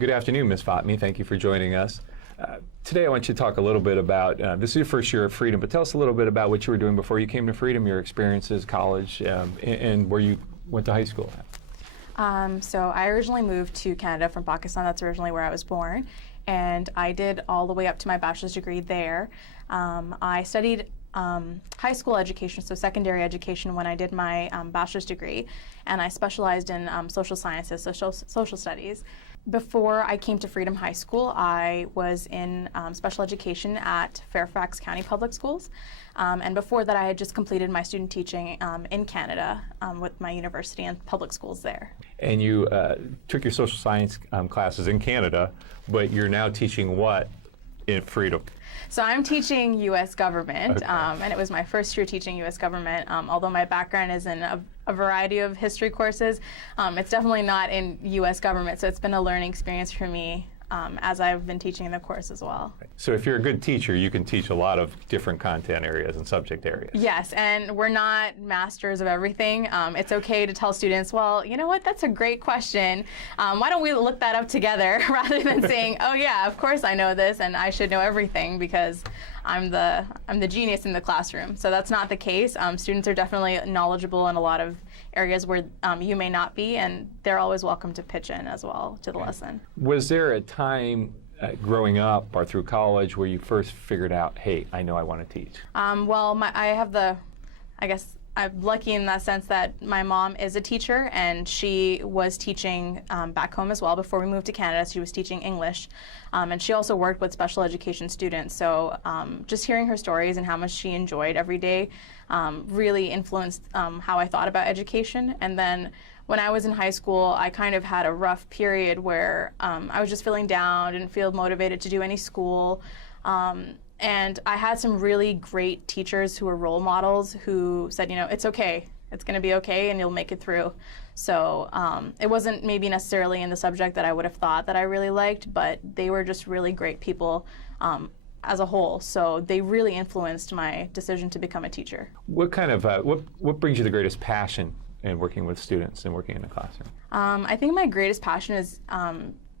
Good afternoon, Ms. Fatmi. Thank you for joining us. Today I want you to talk a little bit about, this is your first year of Freedom, but tell us a little bit about what you were doing before you came to Freedom, your experiences, college, and where you went to high school at. So I originally moved to Canada from Pakistan. That's originally where I was born. And I did all the way up to my bachelor's degree there. I studied high school education, so secondary education, when I did my bachelor's degree. And I specialized in social sciences, social studies. Before I came to Freedom High School, I was in special education at Fairfax County Public Schools. And before that, I had just completed my student teaching in Canada with my university and public schools there. And you took your social science classes in Canada, but you're now teaching what in Freedom? So I'm teaching U.S. government, Okay. And it was my first year teaching U.S. government. Although my background is in a variety of history courses, it's definitely not in U.S. government, so it's been a learning experience for me as I've been teaching the course as well. So if you're a good teacher, you can teach a lot of different content areas and subject areas. Yes, and we're not masters of everything. It's okay to tell students, well, you know what, that's a great question. Why don't we look that up together rather than saying, oh yeah, of course I know this and I should know everything because I'm the genius in the classroom. So that's not the case. Students are definitely knowledgeable in a lot of areas where you may not be, and they're always welcome to pitch in as well to the lesson. Was there a time growing up or through college where you first figured out, hey, I know I want to teach? Well, I guess I'm lucky in that sense that my mom is a teacher, and she was teaching back home as well before we moved to Canada. She was teaching English, and she also worked with special education students. So just hearing her stories and how much she enjoyed every day really influenced how I thought about education. And then when I was in high school, I kind of had a rough period where I was just feeling down, didn't feel motivated to do any school. And I had some really great teachers who were role models who said, you know, it's okay. It's going to be okay and you'll make it through. So it wasn't maybe necessarily in the subject that I would have thought that I really liked, but they were just really great people as a whole. So they really influenced my decision to become a teacher. What kind of, what brings you the greatest passion in working with students and working in the classroom? I think my greatest passion is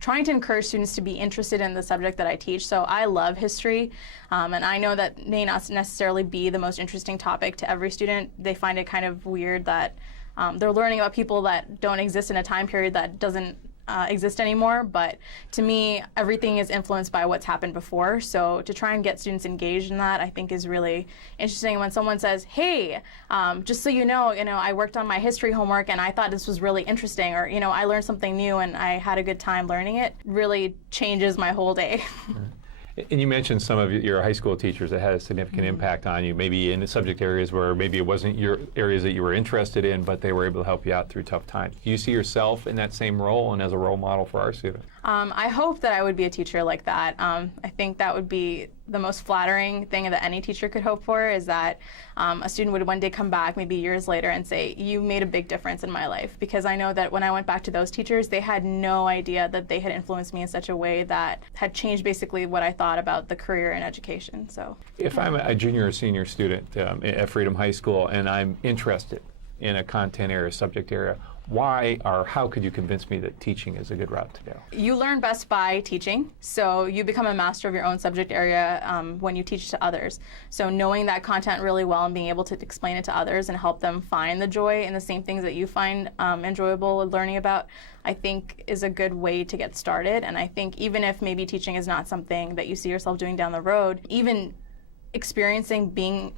trying to encourage students to be interested in the subject that I teach. So I love history, and I know that may not necessarily be the most interesting topic to every student. They find it kind of weird that they're learning about people that don't exist in a time period that doesn't exist anymore, but to me, everything is influenced by what's happened before. So to try and get students engaged in that, I think is really interesting. When someone says, hey, just so you know, I worked on my history homework and I thought this was really interesting, or, I learned something new and I had a good time learning it, really changes my whole day. And you mentioned some of your high school teachers that had a significant impact on you, maybe in the subject areas where maybe it wasn't your areas that you were interested in, but they were able to help you out through tough times. Do you see yourself in that same role and as a role model for our students? I hope that I would be a teacher like that. I think that would be the most flattering thing that any teacher could hope for, is that a student would one day come back, maybe years later, and say, you made a big difference in my life. Because I know that when I went back to those teachers, they had no idea that they had influenced me in such a way that had changed basically what I thought about the career in education. So, if I'm a junior or senior student at Freedom High School and I'm interested in a content area, subject area, why or how could you convince me that teaching is a good route to go? You learn best by teaching, so you become a master of your own subject area when you teach to others. So knowing that content really well and being able to explain it to others and help them find the joy in the same things that you find enjoyable learning about, I think is a good way to get started. And I think even if maybe teaching is not something that you see yourself doing down the road, even experiencing being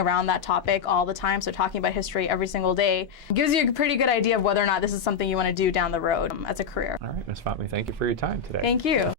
around that topic all the time, so talking about history every single day, gives you a pretty good idea of whether or not this is something you want to do down the road as a career. All right, Ms. Fatmi, thank you for your time today. Thank you.